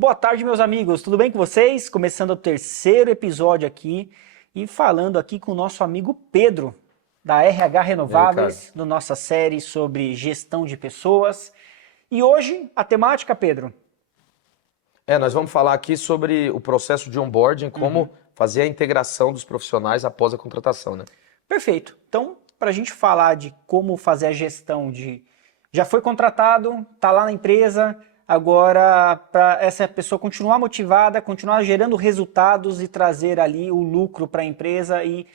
Boa tarde, meus amigos. Tudo bem com vocês? Começando o terceiro episódio aqui e falando aqui com o nosso amigo Pedro, da RH E aí, cara? Renováveis, da nossa série sobre gestão de pessoas. E hoje, a temática, Pedro? Nós vamos falar aqui sobre o processo de onboarding, como fazer a integração dos profissionais após a contratação, né? Perfeito. Então, para a gente falar de como fazer a gestão de... Já foi contratado, está lá na empresa, agora para essa pessoa continuar motivada, continuar gerando resultados e trazer ali o lucro para a empresa e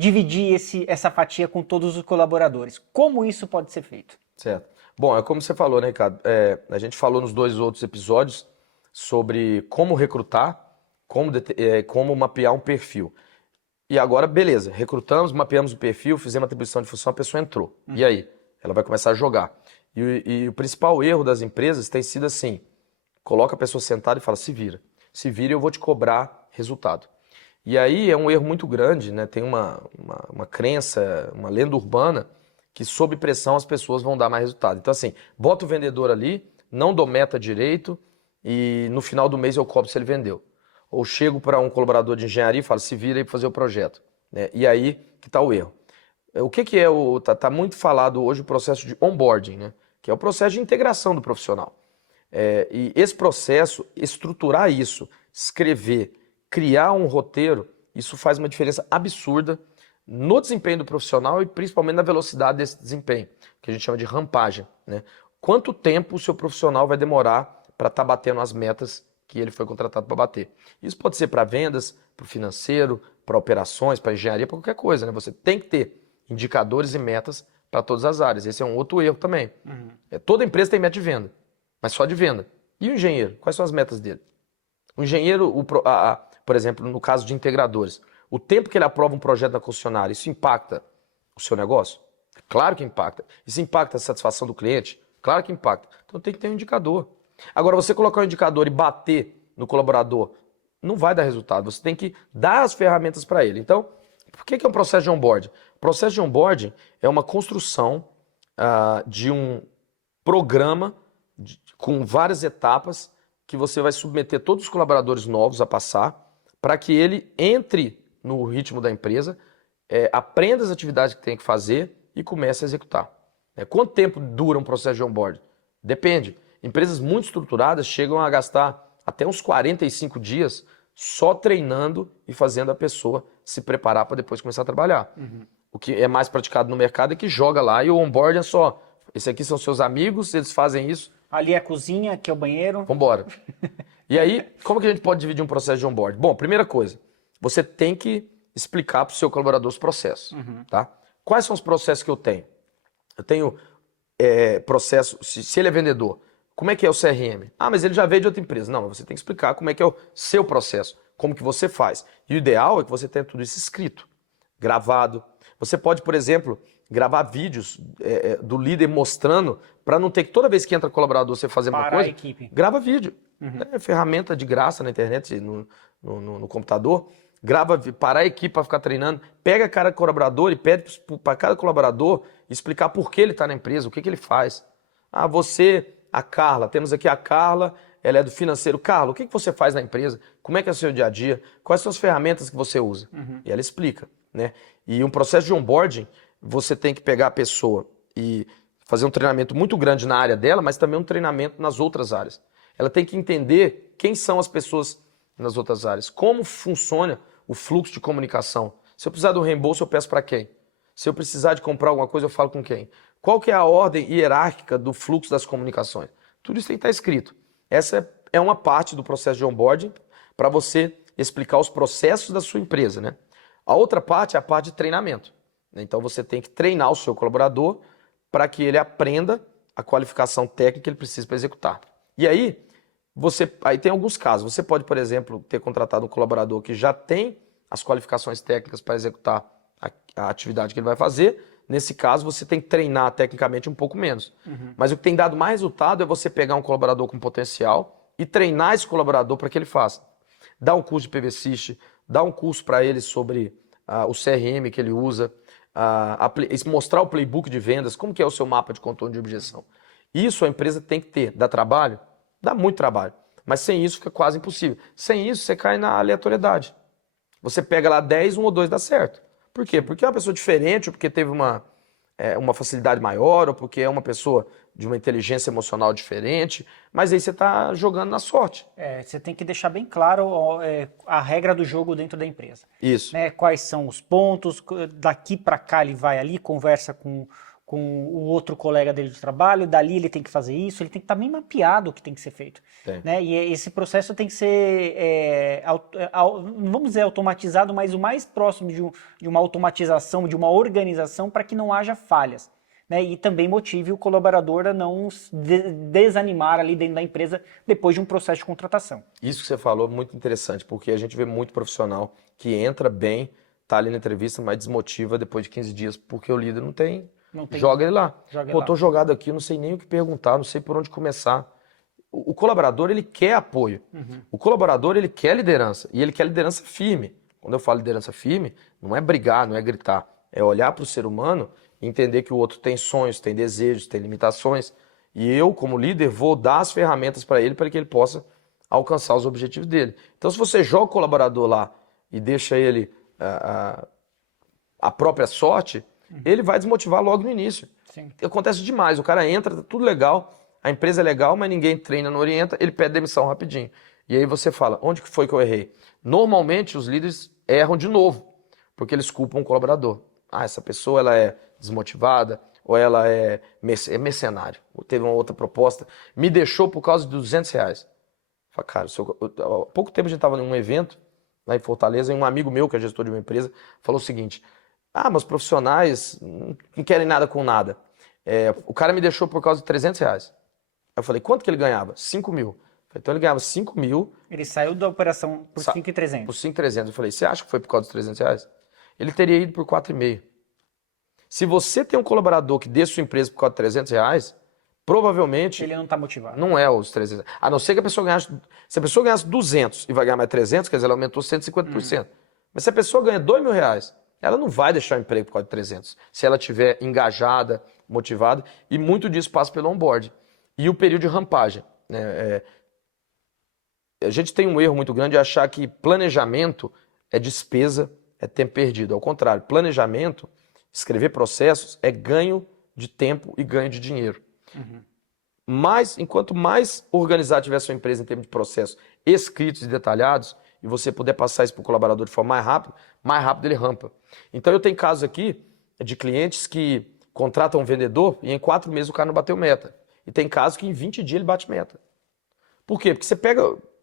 dividir essa fatia com todos os colaboradores. Como isso pode ser feito? Certo. Bom, é como você falou, né, Ricardo? A gente falou nos dois outros episódios sobre como recrutar, como mapear um perfil. E agora, beleza, recrutamos, mapeamos o perfil, fizemos a atribuição de função, a pessoa entrou. E aí? Ela vai começar a jogar. E o principal erro das empresas tem sido assim, coloca a pessoa sentada e fala, se vira. Se vira e eu vou te cobrar resultado. E aí é um erro muito grande, né? Tem uma crença, uma lenda urbana, que sob pressão as pessoas vão dar mais resultado. Então assim, bota o vendedor ali, não dou meta direito e no final do mês eu cobro se ele vendeu. Ou chego para um colaborador de engenharia e falo, se vira aí para fazer o projeto, né? E aí que está o erro. O que é tá muito falado hoje o processo de onboarding, né? Que é o processo de integração do profissional. E esse processo, estruturar isso, escrever, criar um roteiro, isso faz uma diferença absurda no desempenho do profissional e principalmente na velocidade desse desempenho, que a gente chama de rampagem, né? Quanto tempo o seu profissional vai demorar para estar batendo as metas que ele foi contratado para bater? Isso pode ser para vendas, para o financeiro, para operações, para engenharia, para qualquer coisa, né? Você tem que ter indicadores e metas para todas as áreas. Esse é um outro erro também. Toda empresa tem meta de venda, mas só de venda. E o engenheiro? Quais são as metas dele? O engenheiro, por exemplo, no caso de integradores, o tempo que ele aprova um projeto da concessionária, isso impacta o seu negócio? Claro que impacta. Isso impacta a satisfação do cliente? Claro que impacta. Então tem que ter um indicador. Agora, você colocar um indicador e bater no colaborador, não vai dar resultado. Você tem que dar as ferramentas para ele. Então, por que é um processo de onboarding? O processo de onboarding é uma construção de um programa com várias etapas que você vai submeter todos os colaboradores novos a passar para que ele entre no ritmo da empresa, aprenda as atividades que tem que fazer e comece a executar. Quanto tempo dura um processo de onboarding? Depende. Empresas muito estruturadas chegam a gastar até uns 45 dias só treinando e fazendo a pessoa se preparar para depois começar a trabalhar. O que é mais praticado no mercado é que joga lá e o onboarding é só, esse aqui são seus amigos, eles fazem isso, Ali é a cozinha, aqui é o banheiro. vambora. E aí, como que a gente pode dividir um processo de onboarding? Bom, primeira coisa, você tem que explicar para o seu colaborador os processos, tá? Quais são os processos que eu tenho? Eu tenho processo, se ele é vendedor, como é que é o CRM? Ah, mas ele já veio de outra empresa. Não, você tem que explicar como é que é o seu processo, como que você faz. E o ideal é que você tenha tudo isso escrito, gravado. Você pode, por exemplo, gravar vídeos do líder mostrando, para não ter que toda vez que entra colaborador você fazer uma Para a coisa, equipe. grava vídeo. É ferramenta de graça na internet, no computador. Grava, para a equipe para ficar treinando. Pega cada colaborador e pede para cada colaborador explicar por que ele está na empresa, o que ele faz. Ah, você, a Carla, temos aqui a Carla, ela é do financeiro. Carla, o que você faz na empresa? Como é que é o seu dia a dia? Quais são as ferramentas que você usa? E ela explica, né? E um processo de onboarding, você tem que pegar a pessoa e fazer um treinamento muito grande na área dela, mas também um treinamento nas outras áreas. Ela tem que entender quem são as pessoas nas outras áreas, como funciona o fluxo de comunicação. Se eu precisar de um reembolso, eu peço para quem? Se eu precisar de comprar alguma coisa, eu falo com quem? Qual que é a ordem hierárquica do fluxo das comunicações? Tudo isso tem que estar escrito. Essa é uma parte do processo de onboarding para você explicar os processos da sua empresa, né? A outra parte é a parte de treinamento. Então você tem que treinar o seu colaborador para que ele aprenda a qualificação técnica que ele precisa para executar. E aí, aí tem alguns casos. Você pode, por exemplo, ter contratado um colaborador que já tem as qualificações técnicas para executar a atividade que ele vai fazer. Nesse caso, você tem que treinar tecnicamente um pouco menos. Mas o que tem dado mais resultado é você pegar um colaborador com potencial e treinar esse colaborador para que ele faça. Dá um curso de PVSys, dá um curso para ele sobre o CRM que ele usa, mostrar o playbook de vendas, como que é o seu mapa de contorno de objeção. Isso a empresa tem que ter. Dá trabalho? Dá muito trabalho. Mas sem isso fica quase impossível. Sem isso, você cai na aleatoriedade. Você pega lá 10, um ou dois dá certo. Por quê? Porque é uma pessoa diferente, ou porque teve uma facilidade maior, ou porque é uma pessoa de uma inteligência emocional diferente. Mas aí você está jogando na sorte. Você tem que deixar bem claro a regra do jogo dentro da empresa. Isso. Né? Quais são os pontos, daqui para cá ele vai ali, conversa com o outro colega dele de trabalho, dali ele tem que fazer isso, ele tem que estar bem mapeado o que tem que ser feito. Né? E esse processo tem que ser, não vamos dizer automatizado, mas o mais próximo de uma automatização, de uma organização, para que não haja falhas. Né? E também motive o colaborador a não desanimar ali dentro da empresa depois de um processo de contratação. Isso que você falou é muito interessante, porque a gente vê muito profissional que entra bem, tá ali na entrevista, mas desmotiva depois de 15 dias, porque o líder não tem. Joga ele lá. Pô, tô jogado aqui, não sei nem o que perguntar, não sei por onde começar. O colaborador, ele quer apoio. O colaborador, ele quer liderança. E ele quer liderança firme. Quando eu falo liderança firme, não é brigar, não é gritar. É olhar para o ser humano e entender que o outro tem sonhos, tem desejos, tem limitações. E eu, como líder, vou dar as ferramentas para que ele possa alcançar os objetivos dele. Então, se você joga o colaborador lá e deixa ele a própria sorte, ele vai desmotivar logo no início. Sim. Acontece demais, o cara entra, tá tudo legal, a empresa é legal, mas ninguém treina, não orienta, ele pede demissão rapidinho. E aí você fala, onde que foi que eu errei? Normalmente os líderes erram de novo, porque eles culpam o colaborador. Ah, essa pessoa ela é desmotivada, ou ela é mercenário. Teve uma outra proposta, me deixou por causa de R$ 200. Fala, cara, há pouco tempo a gente estava em um evento lá em Fortaleza, e um amigo meu, que é gestor de uma empresa, falou o seguinte: mas profissionais não querem nada com nada. O cara me deixou por causa de R$ 300. Eu falei, quanto que ele ganhava? 5 mil. Então ele ganhava 5 mil. Ele saiu da operação por 5.300. Por 5.300. Eu falei, você acha que foi por causa dos R$ 300? Ele teria ido por 4,5. Se você tem um colaborador que deixa sua empresa por causa de R$ 300, provavelmente... ele não está motivado. Não é os 300. A não ser que a pessoa ganhasse... Se a pessoa ganhasse 200 e vai ganhar mais 300, quer dizer, ela aumentou 150%. Mas se a pessoa ganha R$ 2.000, ela não vai deixar o emprego por causa de 300. Se ela estiver engajada, motivada, e muito disso passa pelo onboard. E o período de rampagem. Né? A gente tem um erro muito grande de achar que planejamento é despesa, é tempo perdido. Ao contrário, planejamento, escrever processos, é ganho de tempo e ganho de dinheiro. Mas, enquanto mais organizado tiver a sua empresa em termos de processos escritos e detalhados, e você puder passar isso para o colaborador de forma mais rápido ele rampa. Então eu tenho casos aqui de clientes que contratam um vendedor e em 4 meses o cara não bateu meta. E tem casos que em 20 dias ele bate meta. Por quê? Porque você pega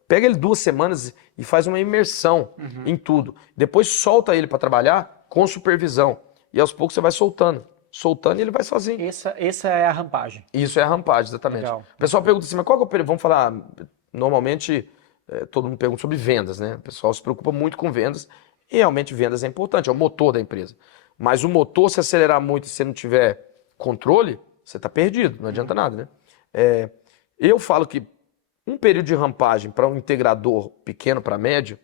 ele 2 semanas e faz uma imersão em tudo. Depois solta ele para trabalhar com supervisão. E aos poucos você vai soltando. Soltando e ele vai sozinho. Essa é a rampagem. Isso é a rampagem, exatamente. Legal. O pessoal pergunta assim, mas qual que é o período? Vamos falar, normalmente todo mundo pergunta sobre vendas, né? O pessoal se preocupa muito com vendas e realmente vendas é importante, é o motor da empresa. Mas o motor, se acelerar muito e você não tiver controle, você está perdido, não adianta nada, né? Eu falo que um período de rampagem para um integrador pequeno para médio,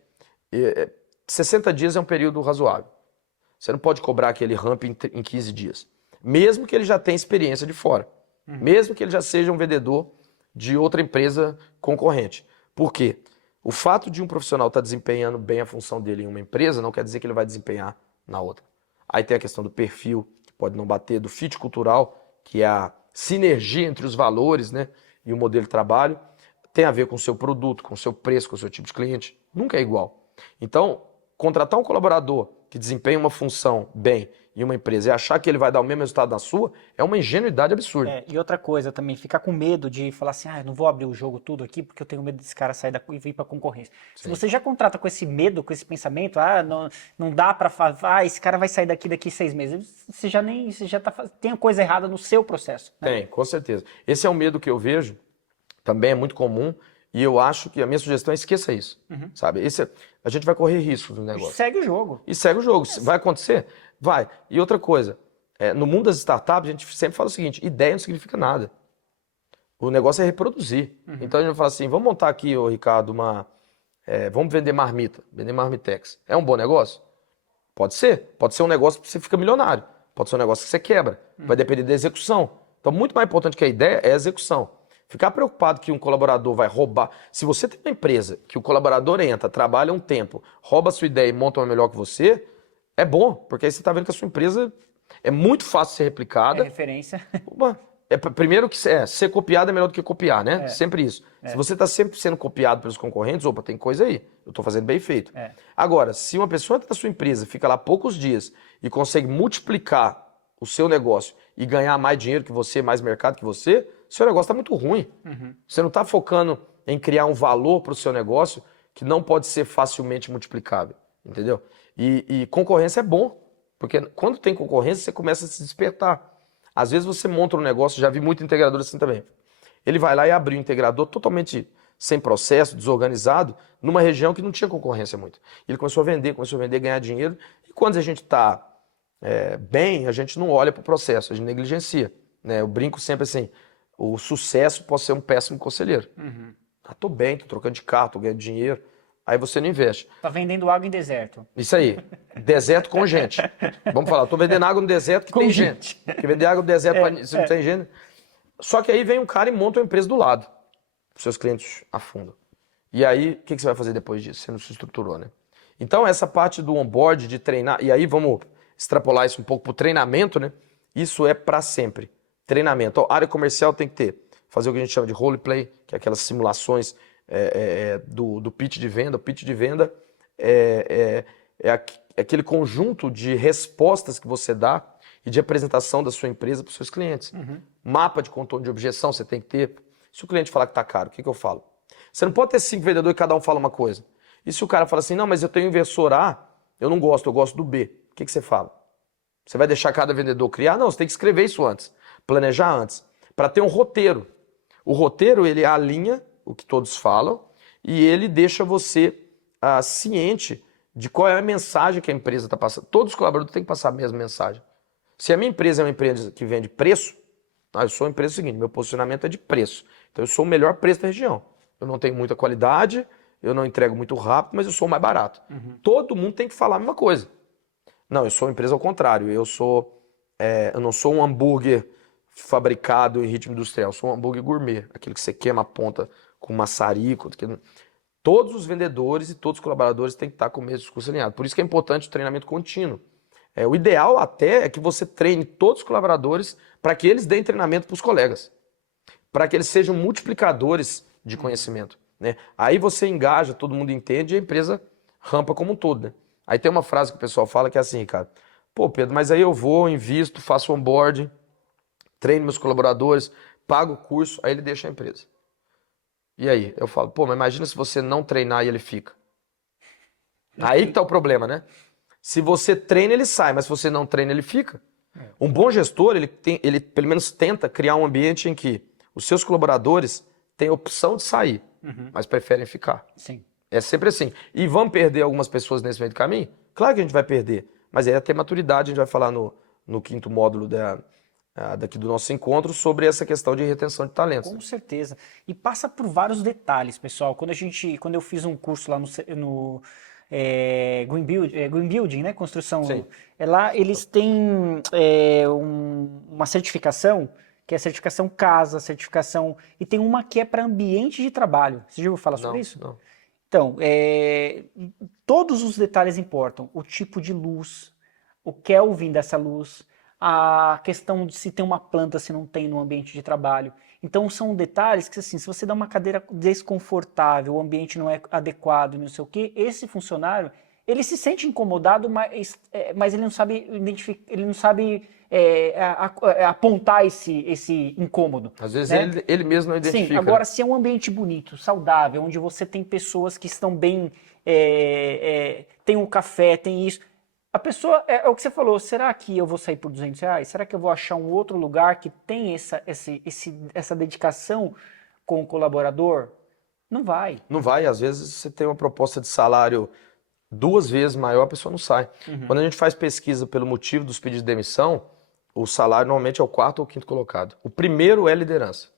60 dias é um período razoável. Você não pode cobrar aquele ramp em 15 dias. Mesmo que ele já tenha experiência de fora. Mesmo que ele já seja um vendedor de outra empresa concorrente. Por quê? O fato de um profissional estar desempenhando bem a função dele em uma empresa não quer dizer que ele vai desempenhar na outra. Aí tem a questão do perfil, que pode não bater, do fit cultural, que é a sinergia entre os valores, né, e o modelo de trabalho. Tem a ver com o seu produto, com o seu preço, com o seu tipo de cliente. Nunca é igual. Então, contratar um colaborador que desempenha uma função bem em uma empresa e achar que ele vai dar o mesmo resultado na sua, é uma ingenuidade absurda. E outra coisa também, ficar com medo de falar assim, não vou abrir o jogo tudo aqui porque eu tenho medo desse cara sair e vir para a concorrência. Sim. Se você já contrata com esse medo, com esse pensamento, não dá para falar, esse cara vai sair daqui 6 meses, você já tem a coisa errada no seu processo. Né? Tem, com certeza. Esse é um medo que eu vejo, também é muito comum, e eu acho que a minha sugestão é esqueça isso, sabe? A gente vai correr riscos no negócio. E segue o jogo. E segue o jogo. Vai acontecer? Vai. E outra coisa, no mundo das startups, a gente sempre fala o seguinte, ideia não significa nada. O negócio é reproduzir. Então a gente vai falar assim, vamos montar aqui, ô Ricardo, vamos vender marmita, vender marmitex. É um bom negócio? Pode ser. Pode ser um negócio que você fica milionário. Pode ser um negócio que você quebra. Vai depender da execução. Então, muito mais importante que a ideia é a execução. Ficar preocupado que um colaborador vai roubar. Se você tem uma empresa que o colaborador entra, trabalha um tempo, rouba a sua ideia e monta uma melhor que você, é bom, porque aí você está vendo que a sua empresa é muito fácil de ser É replicada. referência. Opa, primeiro que ser copiado é melhor do que copiar, né? Sempre isso. Se você está sempre sendo copiado pelos concorrentes, opa, tem coisa aí. Eu estou fazendo bem feito. Agora, se uma pessoa entra na sua empresa, fica lá poucos dias e consegue multiplicar o seu negócio e ganhar mais dinheiro que você, mais mercado que você, seu negócio está muito ruim. Você não está focando em criar um valor para o seu negócio que não pode ser facilmente multiplicável, entendeu? E concorrência é bom, porque quando tem concorrência, você começa a se despertar. Às vezes você monta um negócio, já vi muito integrador assim também. Ele vai lá e abre um integrador totalmente sem processo, desorganizado, numa região que não tinha concorrência muito. Ele começou a vender, ganhar dinheiro. E quando a gente está bem, a gente não olha para o processo, a gente negligencia. Né? Eu brinco sempre assim, o sucesso pode ser um péssimo conselheiro. Tô bem, tô trocando de carro, tô ganhando dinheiro. Aí você não investe. Tá vendendo água em deserto. Isso aí. Deserto com gente. Vamos falar, tô vendendo água no deserto que Com tem gente. gente. Porque vender água no deserto se não tem gente. Só que aí vem um cara e monta uma empresa do lado. Os seus clientes afundam. E aí, o que você vai fazer depois disso? Você não se estruturou, né? Então, essa parte do onboard, de treinar, e aí vamos extrapolar isso um pouco pro treinamento, né? Isso é para sempre. Treinamento. Então, área comercial tem que ter. Fazer o que a gente chama de roleplay, que é aquelas simulações do pitch de venda. O pitch de venda é aquele conjunto de respostas que você dá e de apresentação da sua empresa para os seus clientes. Mapa de contorno de objeção você tem que ter. Se o cliente falar que está caro, o que eu falo? Você não pode ter 5 vendedores e cada um fala uma coisa. E se o cara fala assim, não, mas eu tenho inversor A, eu não gosto, eu gosto do B. O que você fala? Você vai deixar cada vendedor criar? Não, você tem que escrever isso antes, planejar antes, para ter um roteiro. O roteiro, ele alinha o que todos falam e ele deixa você ciente de qual é a mensagem que a empresa está passando. Todos os colaboradores têm que passar a mesma mensagem. Se a minha empresa é uma empresa que vende preço, eu sou uma empresa seguinte, meu posicionamento é de preço. Então eu sou o melhor preço da região. Eu não tenho muita qualidade, eu não entrego muito rápido, mas eu sou o mais barato. Todo mundo tem que falar a mesma coisa. Não, eu sou uma empresa ao contrário. Eu não sou um hambúrguer fabricado em ritmo industrial. Eu sou um hambúrguer gourmet, aquele que você queima a ponta com maçarico. Todos os vendedores e todos os colaboradores têm que estar com o mesmo discurso alinhado. Por isso que é importante o treinamento contínuo. O ideal até é que você treine todos os colaboradores para que eles deem treinamento para os colegas, para que eles sejam multiplicadores de conhecimento. Né? Aí você engaja, todo mundo entende e a empresa rampa como um todo. Né? Aí tem uma frase que o pessoal fala que é assim, Ricardo. Pô, Pedro, mas aí eu vou, invisto, faço onboarding, treino meus colaboradores, pago o curso, aí ele deixa a empresa. E aí? Eu falo, pô, mas imagina se você não treinar e ele fica. Aí que tá o problema, né? Se você treina, ele sai, mas se você não treina, ele fica. Um bom gestor, ele pelo menos tenta criar um ambiente em que os seus colaboradores têm a opção de sair, mas preferem ficar. Sim. É sempre assim. E vamos perder algumas pessoas nesse meio do caminho? Claro que a gente vai perder, mas aí é ter maturidade, a gente vai falar no 5º módulo daqui do nosso encontro sobre essa questão de retenção de talentos. Com certeza. E passa por vários detalhes, pessoal. Quando eu fiz um curso lá no Green Building, né? Construção. Sim. Lá eles têm uma certificação, que é a certificação casa, certificação. E tem uma que é para ambiente de trabalho. Você já ouviu falar sobre isso? Não. Então, todos os detalhes importam. O tipo de luz, o Kelvin dessa luz, a questão de se tem uma planta, se não tem no ambiente de trabalho. Então são detalhes que, assim, se você dá uma cadeira desconfortável, o ambiente não é adequado, não sei o quê, esse funcionário, ele se sente incomodado, mas ele não sabe identificar, ele não sabe apontar esse incômodo. Às vezes né? ele mesmo não identifica. Sim, agora se é um ambiente bonito, saudável, onde você tem pessoas que estão bem, tem um café, tem isso... A pessoa, é o que você falou, será que eu vou sair por R$200? Será que eu vou achar um outro lugar que tem essa dedicação com o colaborador? Não vai. Não vai, às vezes você tem uma proposta de salário 2 vezes maior, a pessoa não sai. Quando a gente faz pesquisa pelo motivo dos pedidos de demissão, o salário normalmente é o 4º ou 5º colocado. O primeiro é liderança.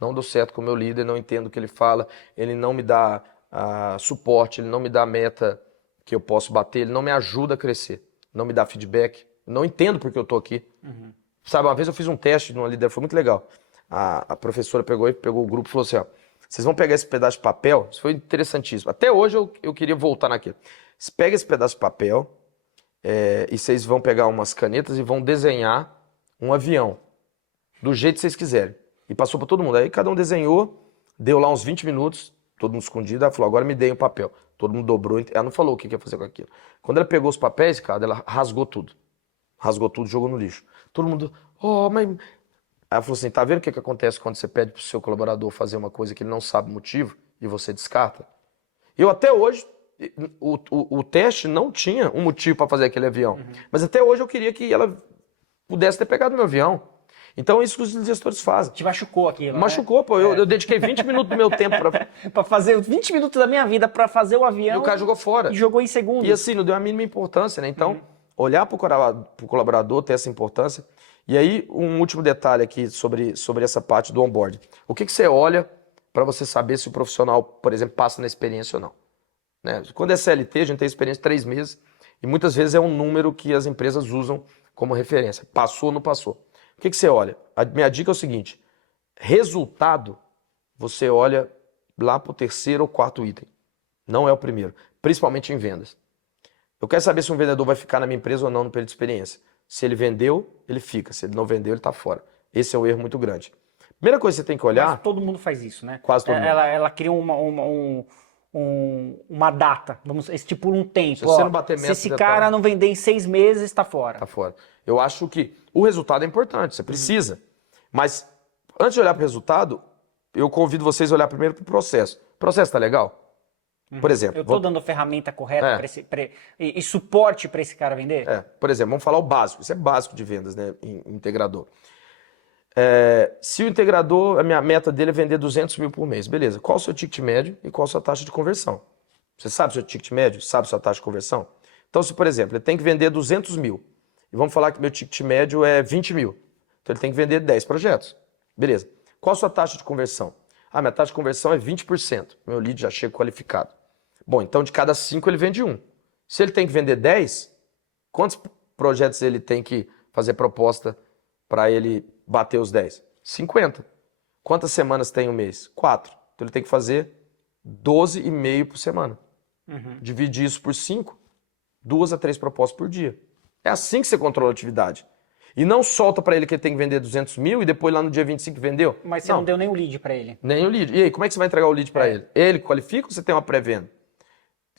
Não dou certo com o meu líder, não entendo o que ele fala, ele não me dá suporte, ele não me dá meta que eu posso bater, ele não me ajuda a crescer, não me dá feedback, não entendo porque eu tô aqui. Sabe, uma vez eu fiz um teste numa líder, foi muito legal. A professora pegou o grupo e falou assim, ó, vocês vão pegar esse pedaço de papel, isso foi interessantíssimo. Até hoje eu queria voltar naquilo. Você pega esse pedaço de papel e vocês vão pegar umas canetas e vão desenhar um avião, do jeito que vocês quiserem. E passou para todo mundo. Aí cada um desenhou, deu lá uns 20 minutos, todo mundo escondido, ela falou, agora me deem o papel. Todo mundo dobrou, ela não falou o que ia fazer com aquilo. Quando ela pegou os papéis, cara, ela rasgou tudo. Rasgou tudo, jogou no lixo. Todo mundo, mas... Ela falou assim, tá vendo o que acontece quando você pede pro seu colaborador fazer uma coisa que ele não sabe o motivo e você descarta? Eu até hoje, o teste não tinha um motivo para fazer aquele avião. Mas até hoje eu queria que ela pudesse ter pegado meu avião. Então é isso que os gestores fazem. Te machucou aquilo, Machucou, pô. Eu dediquei 20 minutos do meu tempo para... Pra fazer 20 minutos da minha vida pra fazer o avião. E o cara jogou fora. E jogou em segundos. E assim, não deu a mínima importância, né? Então, olhar pro colaborador, ter essa importância. E aí, um último detalhe aqui sobre essa parte do onboarding. O que você olha para você saber se o profissional, por exemplo, passa na experiência ou não? Né? Quando é CLT, a gente tem experiência de 3 meses e muitas vezes é um número que as empresas usam como referência. Passou ou não passou? O que você olha? A minha dica é o seguinte, resultado, você olha lá para o 3º ou 4º item. Não é o primeiro, principalmente em vendas. Eu quero saber se um vendedor vai ficar na minha empresa ou não no período de experiência. Se ele vendeu, ele fica. Se ele não vendeu, ele está fora. Esse é um erro muito grande. Primeira coisa que você tem que olhar... Mas todo mundo faz isso, né? Quase todo mundo. Ela cria uma data, estipula um tempo. Se você não bater meta, se esse cara não vender em 6 meses, está fora. Está fora. Eu acho que o resultado é importante, você precisa. Mas antes de olhar para o resultado, eu convido vocês a olhar primeiro para o processo. O processo está legal? Por exemplo... Eu estou dando a ferramenta correta e suporte para esse cara vender? Por exemplo, vamos falar o básico. Isso é básico de vendas, né? Integrador. Se o integrador, a minha meta dele é vender 200 mil por mês. Beleza. Qual o seu ticket médio e qual a sua taxa de conversão? Você sabe o seu ticket médio? Sabe a sua taxa de conversão? Então, se, por exemplo, ele tem que vender 200 mil e vamos falar que meu ticket médio é 20 mil. Então, ele tem que vender 10 projetos. Beleza. Qual a sua taxa de conversão? Minha taxa de conversão é 20%. Meu lead já chega qualificado. Bom, então de cada 5 ele vende 1. Se ele tem que vender 10, quantos projetos ele tem que fazer proposta para ele bater os 10? 50. Quantas semanas tem um mês? 4. Então ele tem que fazer 12,5 por semana. Divide isso por 5, 2 a 3 propostas por dia. É assim que você controla a atividade. E não solta para ele que ele tem que vender 200 mil e depois lá no dia 25 vendeu. Mas você não deu nem o lead para ele. Nem o lead. E aí, como é que você vai entregar o lead para ele? Ele qualifica ou você tem uma pré-venda?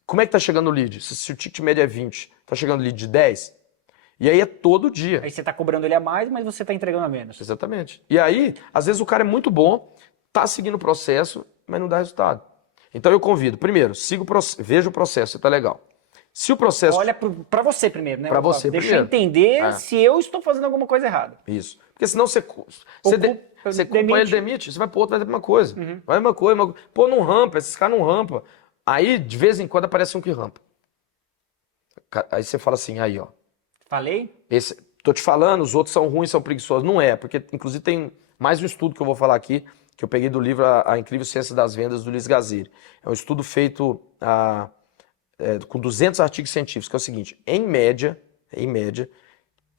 Como é que tá chegando o lead? Se o ticket médio é 20, tá chegando o lead de 10? E aí é todo dia. Aí você tá cobrando ele a mais, mas você tá entregando a menos. Exatamente. E aí, às vezes o cara é muito bom, tá seguindo o processo, mas não dá resultado. Então eu convido, primeiro, veja o processo, se tá legal. Se o processo... Olha para você primeiro, né? Para você Deixa primeiro. eu entender se eu estou fazendo alguma coisa errada. Isso. Porque senão você culpa ele, demite, você vai pro outro, vai ter a mesma coisa. Vai a mesma coisa. Pô, não rampa, esses caras não rampam. Aí, de vez em quando, aparece um que rampa. Aí você fala assim, aí, ó. Falei? Tô te falando, os outros são ruins, são preguiçosos. Não é, porque inclusive tem mais um estudo que eu vou falar aqui, que eu peguei do livro A Incrível Ciência das Vendas, do Luiz Gaziri. É um estudo feito com 200 artigos científicos, que é o seguinte, em média,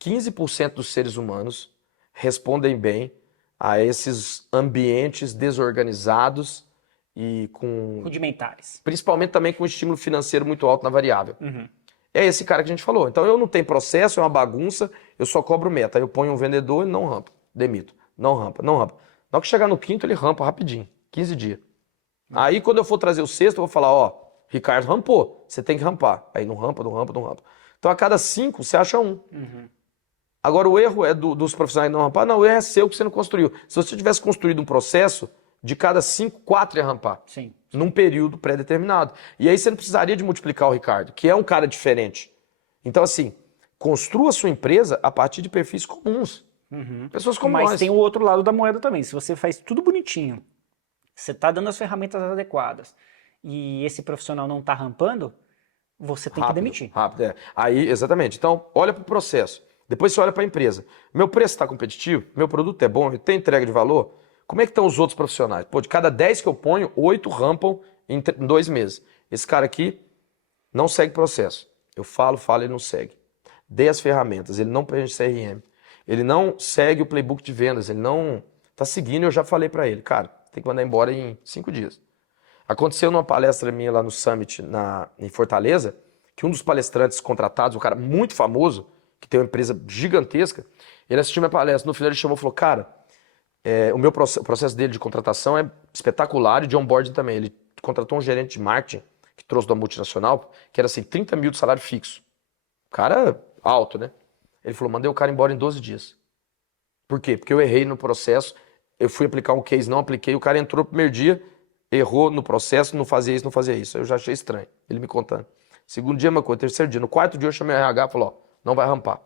15% dos seres humanos respondem bem a esses ambientes desorganizados e com... Rudimentares. Principalmente também com um estímulo financeiro muito alto na variável. É esse cara que a gente falou. Então eu não tenho processo, é uma bagunça, eu só cobro meta. Aí eu ponho um vendedor e não rampa, demito. Não rampa. Na hora que chegar no 5º, ele rampa rapidinho, 15 dias. Aí quando eu for trazer o 6º, eu vou falar, ó, Ricardo rampou, você tem que rampar. Aí não rampa. Então a cada 5, você acha um. Agora o erro é dos profissionais não rampar, não, o erro é seu que você não construiu. Se você tivesse construído um processo, de cada 5, 4 ia rampar. Sim. Num período pré-determinado. E aí você não precisaria de multiplicar o Ricardo, que é um cara diferente. Então, assim, construa a sua empresa a partir de perfis comuns. Pessoas como nós. Mas tem o outro lado da moeda também. Se você faz tudo bonitinho, você está dando as ferramentas adequadas e esse profissional não está rampando, você tem que demitir. Rápido. Aí, exatamente. Então, olha para o processo. Depois você olha para a empresa. Meu preço está competitivo? Meu produto é bom? Eu tenho entrega de valor? Como é que estão os outros profissionais? Pô, de cada 10 que eu ponho, 8 rampam em 2 meses. Esse cara aqui não segue processo. Eu falo, ele não segue. Dei as ferramentas, ele não preenche CRM. Ele não segue o playbook de vendas, ele não tá seguindo, eu já falei para ele, cara, tem que mandar embora em 5 dias. Aconteceu numa palestra minha lá no Summit em Fortaleza, que um dos palestrantes contratados, um cara muito famoso, que tem uma empresa gigantesca, ele assistiu minha palestra, no final ele chamou e falou, cara, o processo dele de contratação é espetacular e de onboarding também. Ele contratou um gerente de marketing que trouxe da multinacional, que era assim, 30 mil de salário fixo. Cara alto, né? Ele falou, mandei o cara embora em 12 dias. Por quê? Porque eu errei no processo, eu fui aplicar um case, não apliquei, o cara entrou no primeiro dia, errou no processo, não fazia isso, não fazia isso. Eu já achei estranho, ele me contando. Segundo dia, uma coisa, terceiro dia. No quarto dia eu chamei o RH e falei, ó, não vai rampar.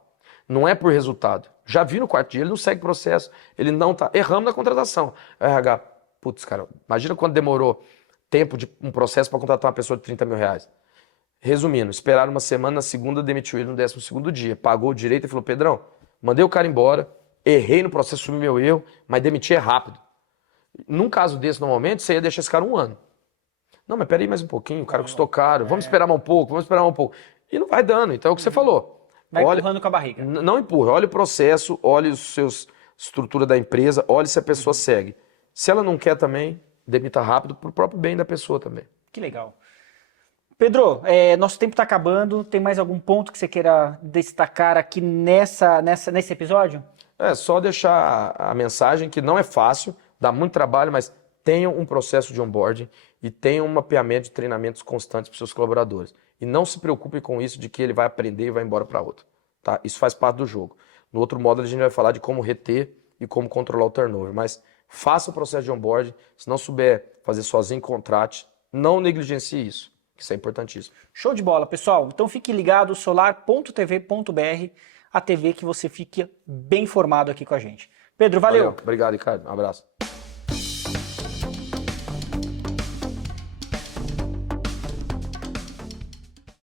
Não é por resultado. Já vi no quarto dia, ele não segue processo, ele não tá. Erramos na contratação. O RH, putz, cara, imagina quando demorou tempo de um processo para contratar uma pessoa de 30 mil reais. Resumindo, esperaram uma semana, na segunda demitiu ele no 12º dia. Pagou o direito e falou, Pedrão, mandei o cara embora, errei no processo, assumi meu erro, mas demitir é rápido. Num caso desse, normalmente, você ia deixar esse cara 1 ano. Não, mas peraí mais um pouquinho, o cara custou caro, vamos esperar mais um pouco, vamos esperar mais um pouco. E não vai dando, então é o que você falou. Vai empurrando com a barriga. Não empurra, olha o processo, olha estrutura da empresa, olha se a pessoa segue. Se ela não quer também, demita rápido pro próprio bem da pessoa também. Que legal. Pedro, nosso tempo está acabando. Tem mais algum ponto que você queira destacar aqui nesse episódio? Só deixar a mensagem que não é fácil, dá muito trabalho, mas tenham um processo de onboarding e tenham um mapeamento de treinamentos constantes para os seus colaboradores. E não se preocupe com isso de que ele vai aprender e vai embora para outro. Tá? Isso faz parte do jogo. No outro módulo a gente vai falar de como reter e como controlar o turnover, mas faça o processo de onboarding. Se não souber fazer sozinho, contrate. Não negligencie isso. Isso é importantíssimo. Show de bola, pessoal. Então fique ligado, solar.tv.br, a TV que você fique bem informado aqui com a gente. Pedro, valeu. Obrigado, Ricardo. Um abraço.